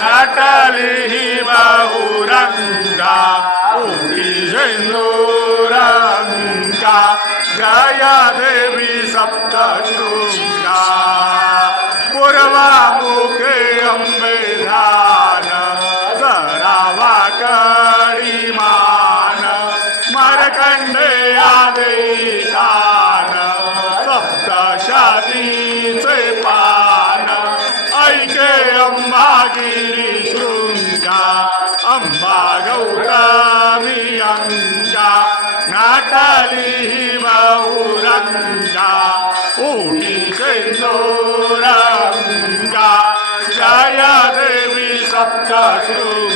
नाटली ही बहुरंगा उडी सिंदूरंगा जया देवी सप्तशृंगा पूर्वामुखे अंबे ध्यान जरावा कळीमान मरकंडे आदेवी कान सप्तशतीचे पान ऐके अंबागिरी शृंगा अंबा गौतमी अंगा नाटली बहुरंगा उडी सिंदूरंगा जया देवी सप्तशृंगा